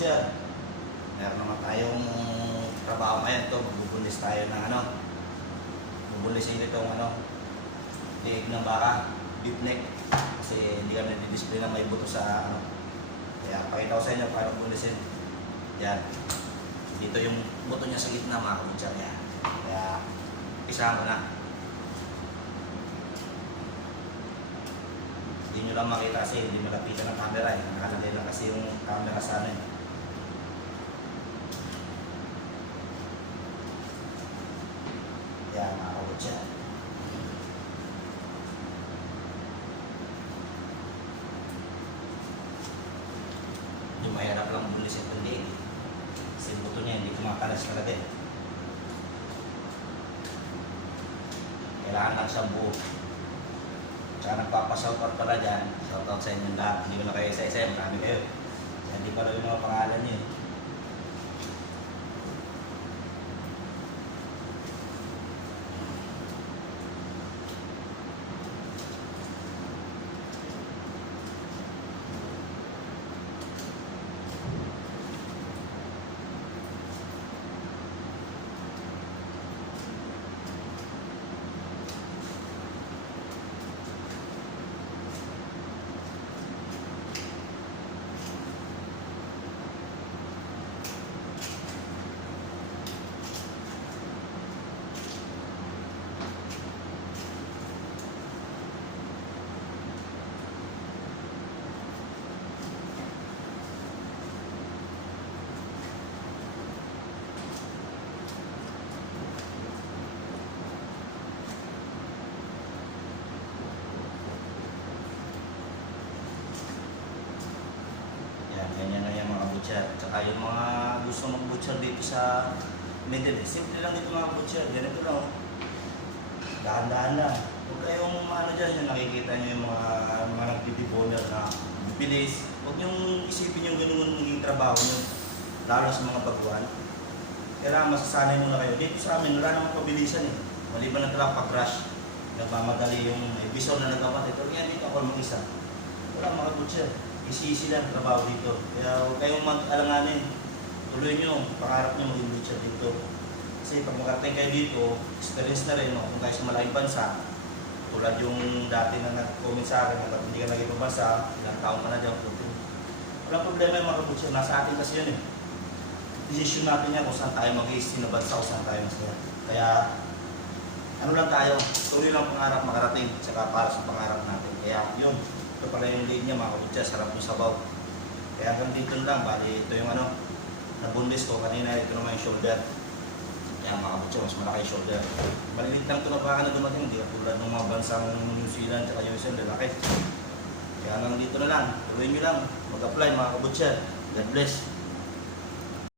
butcher. Meron naman tayong trabaho ngayon to. Bubulis tayo ng ano. Bubulisin itong ano. Liig ng baka. Beef neck. Kasi hindi kami display na may buto sa ano. Kaya pakita ko sa inyo paano bulisin. Yan. Dito yung buto niya sa gitna mga kabutcher. Yan. Kaya isahan ko na. Hindi nyo lang makita kasi hindi malapitan ng camera eh. Nakalagay lang kasi yung camera sa amin. Yan, mga kabutsa. Yung bulisin itong leeg. Kasi yung buto niya hindi kumakalas talaga eh. Kailangan lang siyang buo. Tsaka nagpapashoutout pala dyan. Shoutout sa inyong lahat. Hindi ko na kayo isa-isa. Marami kayo. Hindi pala yung mga pangalan niyo. eh. Yan, ganyan na yung mga butcher. Tsaka yung mga gusto mag-butcher dito sa Middle. Simple lang dito mga butcher. Ganito lang. oh. Dahan-dahan lang. Huwag kayong ano dyan, yung nakikita nyo yung mga, mga nagtitiboner na bilis. Huwag niyong isipin yung ganun magiging trabaho nyo. Lalo sa mga baguhan. Kailangan masasanay muna kayo. Dito sa amin, wala namang pabilisan eh. Maliban na talaga pag-rush. Nagmamadali yung visor na nagkapatid. Pero yan dito ako mag-isa. Wala mga butcher. Isi-isi lang trabaho dito. Kaya huwag kayong mag-alanganin. Tuloy nyo, pangarap nyo maging butcher dito. Kasi pag makarating kayo dito, experience na rin, kung kayo sa malaking bansa, tulad yung dati na nag-comment sa akin, hanggang hindi ka naging bansa, ilang taon ka na dyan. Walang problema yung mga butcher, nasa atin kasi yun eh. Decision natin yan kung saan tayo mag-i-stay na bansa, kung saan tayo masaya. Kaya, ano lang tayo, tuloy lang pangarap makarating, saka para sa pangarap natin. Kaya yun, ito pala yung lead niya mga kabutsa, sarap yung sabaw. Kaya hanggang dito lang, bali ito yung ano, nabundis ko kanina, ito naman yung shoulder. Kaya mga kabutsa, mas malaki yung shoulder. Malilit lang ito na baka na dumating, hindi tulad ng mga bansang New Zealand at New Zealand, lalaki. Kaya hanggang dito na lang, tuloy nyo lang, mag-apply mga kabutsa. God bless.